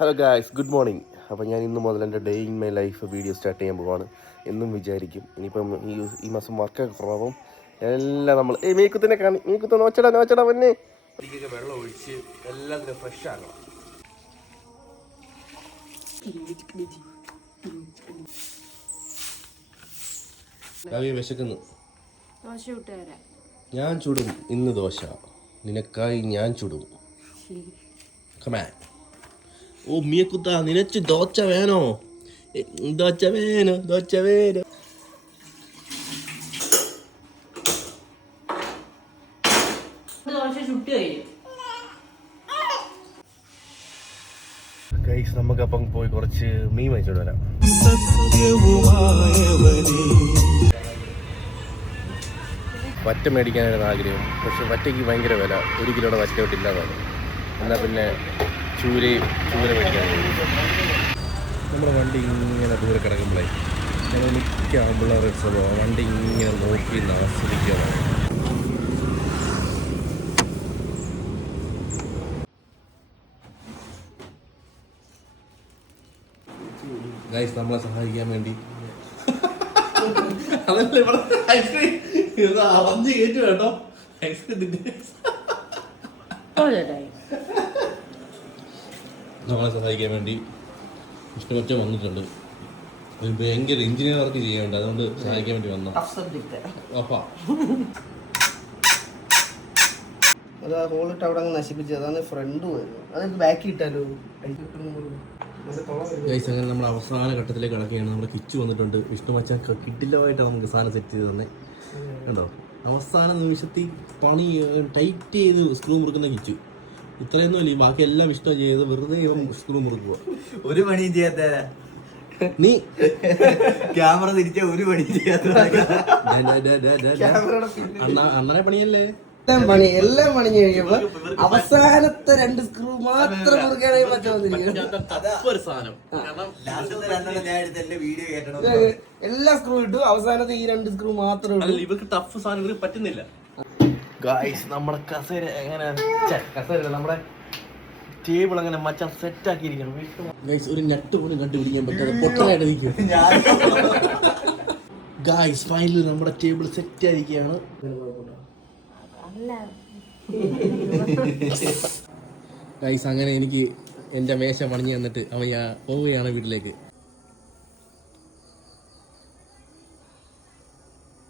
Hello guys, good morning. അപ്പോൾ ഞാൻ ഇന്ന് മുതൽ എൻ്റെ day in my life video start ചെയ്യാൻ പോവാണ്. എന്നും വിചാരിക്കും ഇനിയിപ്പം ഈ മാസം വർക്കൊക്കെ കുറവും എല്ലാം നമ്മൾ മീക്കുത്തിനെ കാണി, മീക്കുത്ത നോച്ചടാ മുന്നേ ഇതിക്കൊക്കെ വെള്ളം ഒഴിച്ച് എല്ലാത്തിനും ഫ്രഷ് ആക്കണം. വിശക്കുന്നു. ഞാൻ ചുടും ഇന്ന് ദോശ, നിനക്കായി ഞാൻ ചുടും. കമാൻ. ഓ മിയക്കുത്ത, നിനച്ച് ദോശ വേണോ? ദോശ വേണോ? ഗൈസ്, നമുക്കപ്പം പോയി കുറച്ച് മീൻ വാങ്ങിച്ചോണ്ട് വരാം. വറ്റ മേടിക്കാനായിരുന്നു ആഗ്രഹം, പക്ഷെ വറ്റയ്ക്ക് ഭയങ്കര വില. 1 കിലോയുടെ വറ്റ ഇല്ലാതാണ്. എന്നാൽ പിന്നെ ചൂര മേടിക്കാൻ. നമ്മുടെ വണ്ടി ഇങ്ങനെ ദൂരെ കിടക്കുമ്പോഴേ ഞങ്ങൾ മിക്ക ആമ്പിള്ളേരുടെ സ്വഭാവം വണ്ടി ഇങ്ങനെ നോക്കി ആസ്വദിക്കാനാണ്. ഗൈസ്, നമ്മളെ സഹായിക്കാൻ വേണ്ടി അതല്ലേ ഇവിടെ ഐസ്ക്രീം അറിഞ്ഞ് കയറ്റു കേട്ടോ. ഐസ്ക്രീം നമ്മളെ സഹായിക്കാൻ വേണ്ടി ഇഷ്ടമൊക്കെ വന്നിട്ടുണ്ട്. ഭയങ്കര എഞ്ചിനീയർ വർക്ക് ചെയ്യാനുണ്ട്, അതുകൊണ്ട് സഹായിക്കാൻ വേണ്ടി വന്ന അതാ ഹോളിട്ട് അവിടെ അങ്ങ് നശിപ്പിച്ചത്. അതാണ് ഫ്രണ്ട് പോയത്. അതായത് ബാക്കി ഇട്ടാലോ. ഗൈസ്, അങ്ങനെ നമ്മൾ അവസാന ഘട്ടത്തിലേക്ക് കിടക്കുകയാണ്. നമ്മുടെ കിച്ചു വന്നിട്ടുണ്ട്. വിഷ്ണു മച്ചാൻ കിട്ടില്ലമായിട്ടാണ് നമുക്ക് സാധനം സെറ്റ് ചെയ്ത് തന്നെ കേട്ടോ. അവസാന നിമിഷത്തിൽ പണി ടൈറ്റ് ചെയ്ത് സ്ക്രൂ മുറുക്കുന്ന കിച്ചു. ഇത്രയൊന്നും അല്ല, ബാക്കി എല്ലാം ഇഷ്ടം ചെയ്ത് വെറുതെ സ്ക്രൂ മുറുക്കുക. ഒരു പണിയും ചെയ്യാത്ത നീ ക്യാമറ തിരിച്ച ഒരു പണിയും ചെയ്യാത്ത അണ്ണനെ പണിയല്ലേ. എല്ലാം പണി കഴിയുമ്പോ അവസാനത്തെ 2 സ്ക്രൂ മാത്രം മുറുക്കാനായി മറ്റോ എല്ലാ സ്ക്രൂ ഇട്ടു. അവസാനത്തെ ഈ 2 സ്ക്രൂ മാത്രം ഇവർക്ക് ടഫ് സാധനം ഇവർക്ക് പറ്റുന്നില്ല. ഗായ്സ്, നമ്മുടെ കസേര എങ്ങനെ നമ്മുടെ ടേബിൾ അങ്ങനെ മച്ചാൻ സെറ്റ് ആക്കിയിരിക്കണം. ഗായ്സ്, ഒരു നട്ട് പോലും കണ്ടുപിടിക്കാൻ പറ്റാതെ പൊട്ടനായിട്ട് നിൽക്കും. ഗായ്സ്, ഫൈനലി നമ്മുടെ ടേബിൾ സെറ്റ് ആയിരിക്കുകയാണ്. ഗായ്സ്, അങ്ങനെ എനിക്ക് എൻ്റെ മേശ പണിഞ്ഞു തന്നിട്ട് അവൻ പോവുകയാണ് വീട്ടിലേക്ക്.